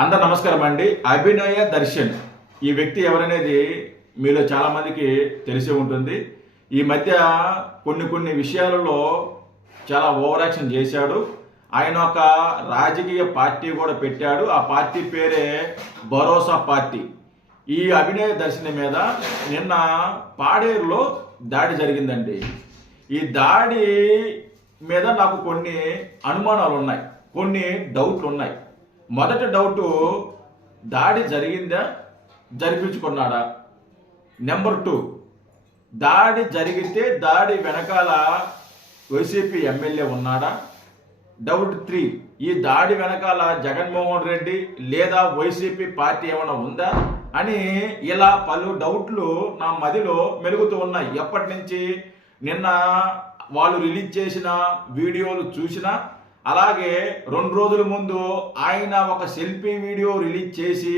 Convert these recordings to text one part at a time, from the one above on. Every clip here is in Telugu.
అందరు నమస్కారం అండి. అభినయ దర్శన్ ఈ వ్యక్తి ఎవరనేది మీలో చాలా మందికి తెలిసి ఉంటుంది. ఈ మధ్య కొన్ని విషయాలలో చాలా ఓవర్ యాక్షన్ చేశాడు. ఆయన ఒక రాజకీయ పార్టీ కూడా పెట్టాడు. ఆ పార్టీ పేరే భరోసా పార్టీ. ఈ అభినయ దర్శన్ మీద నిన్న పాడేరులో దాడి జరిగిందండి. ఈ దాడి మీద నాకు కొన్ని అనుమానాలు ఉన్నాయి, కొన్ని డౌట్లు ఉన్నాయి. మొదటి డౌటు, దాడి జరిగిందా, జరిపించుకున్నాడా? నెంబర్ 2, దాడి జరిగితే దాడి వెనకాల వైసీపీ ఎమ్మెల్యే ఉన్నాడా? డౌట్ 3, ఈ దాడి వెనకాల జగన్మోహన్ రెడ్డి లేదా వైసీపీ పార్టీ ఏమైనా ఉందా అని ఇలా పలు డౌట్లు నా మదిలో మెలుగుతూ ఉన్నాయి. ఎప్పటి నుంచి? నిన్న వాళ్ళు రిలీజ్ చేసిన వీడియోలు చూసినా, అలాగే 2 రోజుల ముందు ఆయన ఒక సెల్ఫీ వీడియో రిలీజ్ చేసి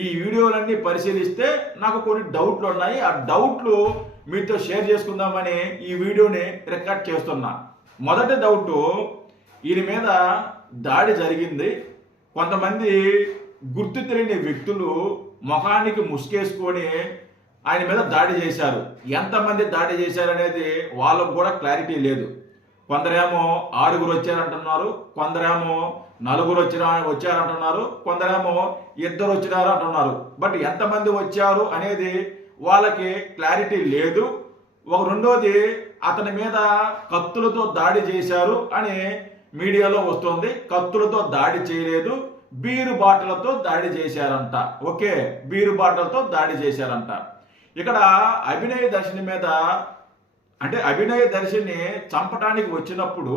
ఈ వీడియోలన్నీ పరిశీలిస్తే నాకు కొన్ని డౌట్లు ఉన్నాయి. ఆ డౌట్లు మీతో షేర్ చేసుకుందామని ఈ వీడియోని రికార్డ్ చేస్తున్నా. మొదటి డౌటు, ఈయన మీద దాడి జరిగింది. కొంతమంది గుర్తు తెలియని వ్యక్తులు ముఖానికి ముసుకేసుకొని ఆయన మీద దాడి చేశారు. ఎంతమంది దాడి చేశారు అనేది వాళ్ళకు కూడా క్లారిటీ లేదు. కొందరేమో 6 వచ్చారంటున్నారు, కొందరేమో 4 వచ్చారంటున్నారు, కొందరేమో 2 వచ్చినారు అంటున్నారు. బట్ ఎంతమంది వచ్చారు అనేది వాళ్ళకి క్లారిటీ లేదు. రెండోది, అతని మీద కత్తులతో దాడి చేశారు అని మీడియాలో వస్తుంది. కత్తులతో దాడి చేయలేదు, బీరు బాటలతో దాడి చేశారంట. ఓకే, బీరు బాటలతో దాడి చేశారంట. ఇక్కడ అభినయ దర్శన్ మీద, అంటే అభినయ దర్శన్ని చంపడానికి వచ్చినప్పుడు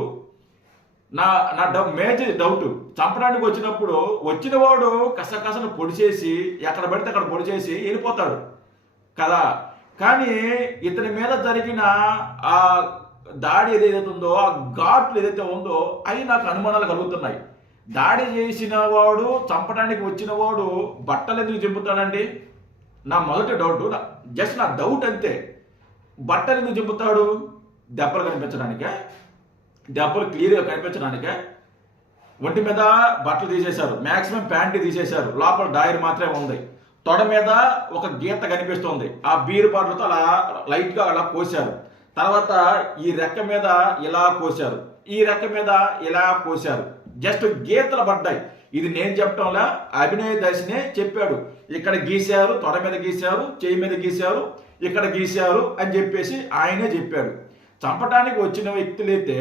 నా మేజర్ డౌట్, చంపడానికి వచ్చినప్పుడు వచ్చినవాడు కసకసను పొడిచేసి ఎక్కడ పడితే అక్కడ పొడిచేసి వెళ్ళిపోతాడు కదా. కానీ ఇతని మీద జరిగిన ఆ దాడి ఏదైతే ఉందో, ఆ ఘాట్లు ఏదైతే ఉందో, అవి నాకు అనుమానాలు కలుగుతున్నాయి. దాడి చేసిన వాడు, చంపడానికి వచ్చిన వాడు బట్టలు ఎందుకు చింపుతాడండి? నా మొదటి డౌట్, జస్ట్ నా డౌట్ అంతే. బట్టలు ఎందుకు చింపుతాడు? దెబ్బలు కనిపించడానికే, దెబ్బలు క్లియర్గా కనిపించడానికే. ఒంటి మీద బట్టలు తీసేశారు, మ్యాక్సిమం ప్యాంట్ తీసేశారు, లోపల డాయర్ మాత్రమే ఉంది. తొడ మీద ఒక గీత కనిపిస్తుంది, ఆ బీరు బాటలతో అలా లైట్గా అలా కోసారు. తర్వాత ఈ రెక్క మీద ఇలా కోసారు, ఈ రెక్క మీద ఇలా కోసారు. జస్ట్ గీతలు పడ్డాయి. ఇది నేను చెప్పడంలా, అభినయ దర్శనే చెప్పాడు. ఇక్కడ గీశారు, తొడ మీద గీశారు, చేయి మీద గీశారు, ఇక్కడ గీశారు అని చెప్పేసి ఆయనే చెప్పాడు. చంపడానికి వచ్చిన వ్యక్తులైతే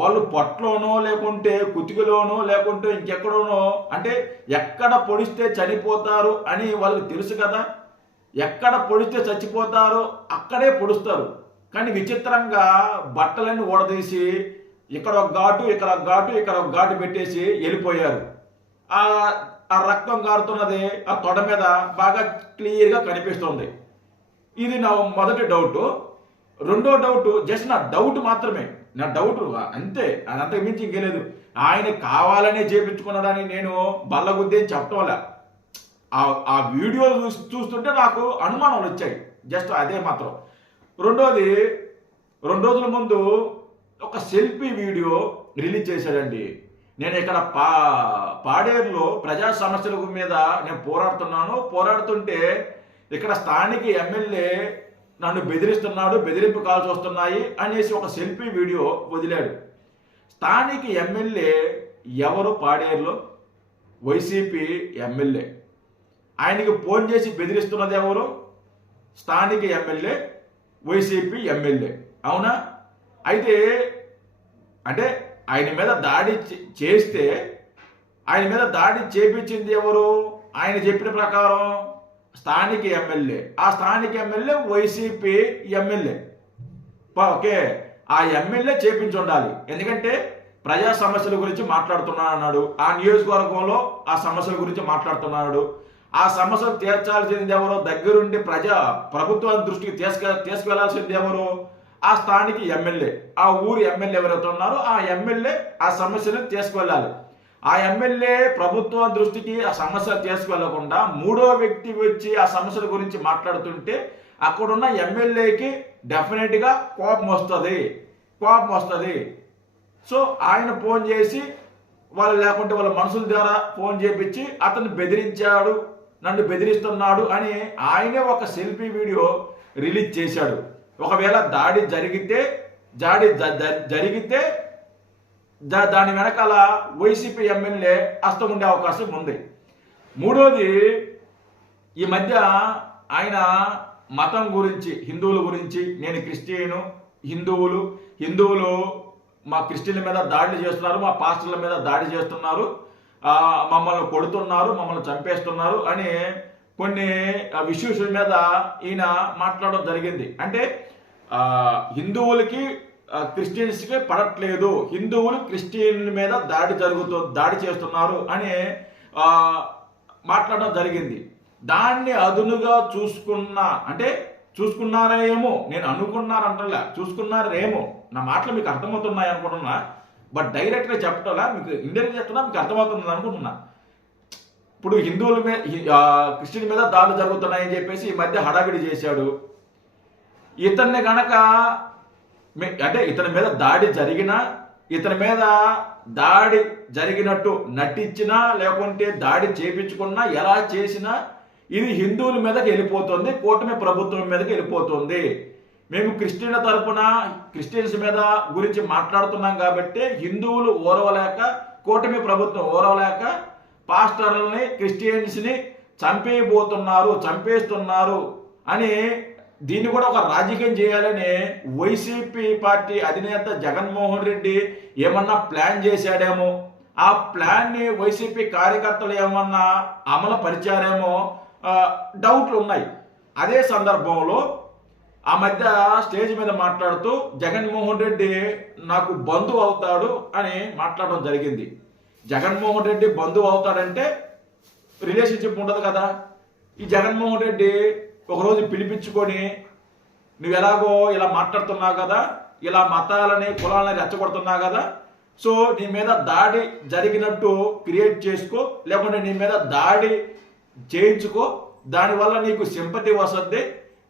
వాళ్ళు పొట్టలోనో లేకుంటే కుతికిలోనో లేకుంటే ఇంకెక్కడోనో, అంటే ఎక్కడ పొడిస్తే చనిపోతారు అని వాళ్ళకి తెలుసు కదా. ఎక్కడ పొడిస్తే చచ్చిపోతారో అక్కడే పొడుస్తారు. కానీ విచిత్రంగా బట్టలన్నీ ఊడదీసి ఇక్కడ ఒక ఘాటు, ఇక్కడ ఒక ఘాటు, ఇక్కడ ఒక ఘాటు పెట్టేసి వెళ్ళిపోయారు. ఆ రక్తం కారుతున్నది ఆ తొడ మీద బాగా క్లియర్గా కనిపిస్తుంది. ఇది నా మొదటి డౌట్. రెండో డౌట్, జస్ట్ నా డౌట్ మాత్రమే, నా డౌట్ అంతే, అదంతకు మించి ఇంకేలేదు. ఆయన కావాలనే చేపించుకున్నాడని నేను బల్లగుద్ది అని చెప్పడం వల్ల ఆ వీడియో చూస్తుంటే నాకు అనుమానాలు వచ్చాయి. జస్ట్ అదే మాత్రం. రెండోది, 2 రోజుల ముందు ఒక సెల్ఫీ వీడియో రిలీజ్ చేశాడండి. నేను ఇక్కడ పాడేరులో ప్రజా సమస్యల మీద నేను పోరాడుతుంటే ఇక్కడ స్థానిక ఎమ్మెల్యే నన్ను బెదిరిస్తున్నాడు, బెదిరింపు కాల్స్ వస్తున్నాయి అనేసి ఒక సెల్ఫీ వీడియో వదిలాడు. స్థానిక ఎమ్మెల్యే ఎవరు? పాడేరులో వైసీపీ ఎమ్మెల్యే. ఆయనకి ఫోన్ చేసి బెదిరిస్తున్నది ఎవరు? స్థానిక ఎమ్మెల్యే, వైసీపీ ఎమ్మెల్యే. అవునా? అయితే అంటే ఆయన మీద దాడి చేస్తే, ఆయన మీద దాడి చేపించింది ఎవరు? ఆయన చెప్పిన ప్రకారం స్థానిక ఎమ్మెల్యే. ఆ స్థానిక ఎమ్మెల్యే వైసీపీ ఎమ్మెల్యే. ఓకే, ఆ ఎమ్మెల్యే చేపించి ఉండాలి. ఎందుకంటే ప్రజా సమస్యల గురించి మాట్లాడుతున్నాడు అన్నాడు. ఆ నియోజకవర్గంలో ఆ సమస్యల గురించి మాట్లాడుతున్నాడు. ఆ సమస్యలు తీర్చాల్సింది ఎవరో, దగ్గరుండి ప్రభుత్వం దృష్టికి తీసుకువెళ్లాల్సింది ఎవరు? ఆ స్థానిక ఎమ్మెల్యే. ఆ ఊరి ఎమ్మెల్యే ఎవరైతే ఉన్నారో ఆ ఎమ్మెల్యే ఆ సమస్యను తీసుకువెళ్ళాలి. ఆ ఎమ్మెల్యే ప్రభుత్వం దృష్టికి ఆ సమస్య తీసుకువెళ్లకుండా మూడో వ్యక్తి వచ్చి ఆ సమస్యల గురించి మాట్లాడుతుంటే అక్కడున్న ఎమ్మెల్యేకి డెఫినెట్గా కోపం వస్తుంది. సో ఆయన ఫోన్ చేసి వాళ్ళు లేకుంటే వాళ్ళ మనుషుల ద్వారా ఫోన్ చేపించి అతను బెదిరించాడు, నన్ను బెదిరిస్తున్నాడు అని ఆయనే ఒక సెల్ఫీ వీడియో రిలీజ్ చేశాడు. ఒకవేళ దాడి జరిగితే దాని వెనకాల వైసీపీ ఎమ్మెల్యే హస్తం ఉండే అవకాశం ఉంది. మూడోది, ఈ మధ్య ఆయన మతం గురించి, హిందువుల గురించి, నేను క్రిస్టియను, హిందువులు మా క్రిస్టియన్ల మీద దాడులు చేస్తున్నారు, మా పాస్టర్ల మీద దాడి చేస్తున్నారు, మమ్మల్ని కొడుతున్నారు, మమ్మల్ని చంపేస్తున్నారు అని కొన్ని ఇష్యూస్ మీద ఈయన మాట్లాడడం జరిగింది. అంటే హిందువులకి క్రిస్టియన్స్కి పడట్లేదు, హిందువులు క్రిస్టియన్ల మీద దాడి చేస్తున్నారు అని మాట్లాడడం జరిగింది. దాన్ని అదునుగా చూసుకున్నారేమో, నేను అనుకున్నారంటలే, చూసుకున్నారేమో, నా మాటలు మీకు అర్థమవుతున్నాయి అనుకుంటున్నా, బట్ డైరెక్ట్గా చెప్పటంలా, మీకు ఇండైరెక్ట్ చెప్తున్నా, మీకు అర్థమవుతుంది అనుకుంటున్నా. ఇప్పుడు హిందువుల మీద క్రిస్టియన్ మీద దాడులు జరుగుతున్నాయని చెప్పేసి ఈ మధ్య హడావిడి చేశాడు. ఇతన్ని గనక అంటే ఇతని మీద దాడి జరిగినా, ఇతని మీద దాడి జరిగినట్టు నటించినా, లేకుంటే దాడి చేపించుకున్నా, ఎలా చేసినా ఇది హిందువుల మీదకి వెళ్ళిపోతుంది, కూటమి ప్రభుత్వం మీదకి వెళ్ళిపోతుంది. మేము క్రిస్టియన్ల తరపున క్రిస్టియన్స్ మీద గురించి మాట్లాడుతున్నాం కాబట్టి హిందువులు ఓరవలేక, కూటమి ప్రభుత్వం ఓరవలేక పాస్టర్లని, క్రిస్టియన్స్ని చంపేస్తున్నారు అని దీన్ని కూడా ఒక రాజకీయం చేయాలని వైసీపీ పార్టీ అధినేత జగన్మోహన్ రెడ్డి ఏమన్నా ప్లాన్ చేశాడేమో, ఆ ప్లాన్ని వైసీపీ కార్యకర్తలు ఏమన్నా అమలు పరిచారేమో డౌట్లు ఉన్నాయి. అదే సందర్భంలో ఆ మధ్య స్టేజ్ మీద మాట్లాడుతూ జగన్మోహన్ రెడ్డి నాకు బంధువు అవుతాడు అని మాట్లాడడం జరిగింది. జగన్మోహన్ రెడ్డి బంధువు అవుతాడంటే రిలేషన్షిప్ ఉండదు కదా. ఈ జగన్మోహన్ రెడ్డి ఒకరోజు పిలిపించుకొని, నువ్వు ఎలాగో ఇలా మాట్లాడుతున్నావు కదా, ఇలా మతాలని కులాలని రెచ్చగొడుతున్నావు కదా, సో నీ మీద దాడి జరిగినట్టు క్రియేట్ చేసుకో, లేకుంటే నీ మీద దాడి చేయించుకో, దానివల్ల నీకు సింపతి వస్తుంది,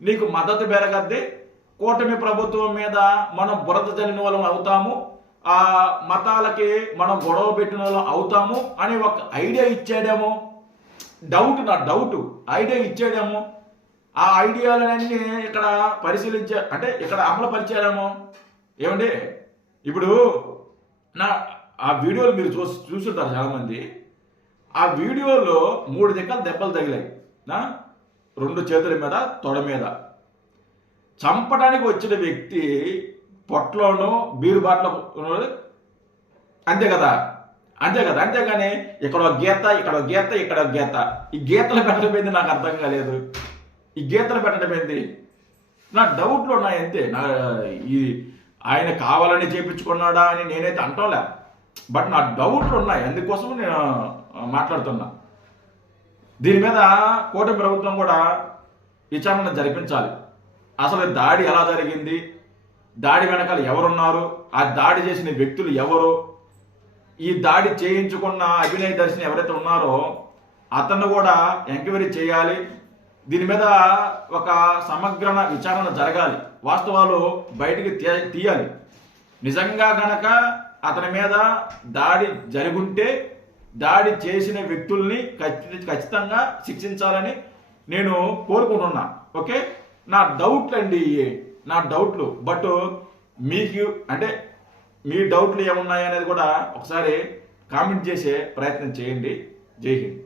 నీకు మద్దతు పెరగద్ది, కూటమి ప్రభుత్వం మీద మనం బురద జల్లిన వాళ్ళం అవుతాము, ఆ మతాలకి మనం గొడవ పెట్టిన వాళ్ళం అవుతాము అని ఒక ఐడియా ఇచ్చాడేమో, నా డౌట్ ఐడియా ఇచ్చాడేమో. ఆ ఐడియాలన్నీ ఇక్కడ ఇక్కడ అమలు పరిచాడేమో. ఏమండి, ఇప్పుడు ఆ వీడియోలు మీరు చూస్తుంటారు చాలామంది. ఆ వీడియోలో 3 దిక్కల దెబ్బలు తగిలాయి, 2 చేతుల మీద, తొడ మీద. చంపడానికి వచ్చిన వ్యక్తి పొట్లోనూ బీరు బాటలో అంతే కదా. అంతేగాని ఇక్కడ గీత, ఇక్కడ గీత, ఇక్కడ గీత, ఈ గీతలు పెట్టడం ఏంది నాకు అర్థం కాలేదు. ఈ గీతలు పెట్టడం ఏంది, నా డౌట్లు ఉన్నాయి అంతే. ఆయన కావాలని చేపించుకున్నాడా అని నేనైతే అంటోలే, బట్ నా డౌట్లు ఉన్నాయి, అందుకోసం నేను మాట్లాడుతున్నా. దీని మీద కూటమి ప్రభుత్వం కూడా విచారణ జరిపించాలి. అసలు దాడి ఎలా జరిగింది, దాడి వెనకాల ఎవరున్నారు, ఆ దాడి చేసిన వ్యక్తులు ఎవరు, ఈ దాడి చేయించుకున్న అభినయ్ దర్శన్ ఎవరైతే ఉన్నారో అతను కూడా ఎంక్వైరీ చేయాలి. దీని మీద ఒక సమగ్ర విచారణ జరగాలి, వాస్తవాలు బయటికి తీయాలి. నిజంగా గనక అతని మీద దాడి జరుగుంటే దాడి చేసిన వ్యక్తుల్ని ఖచ్చితంగా శిక్షించాలని నేను కోరుకుంటున్నా. ఓకే, నా డౌట్లు బట్ మీకు మీ డౌట్లు ఏమున్నాయి అనేది కూడా ఒకసారి కామెంట్ చేసే ప్రయత్నం చేయండి. జై హింద్.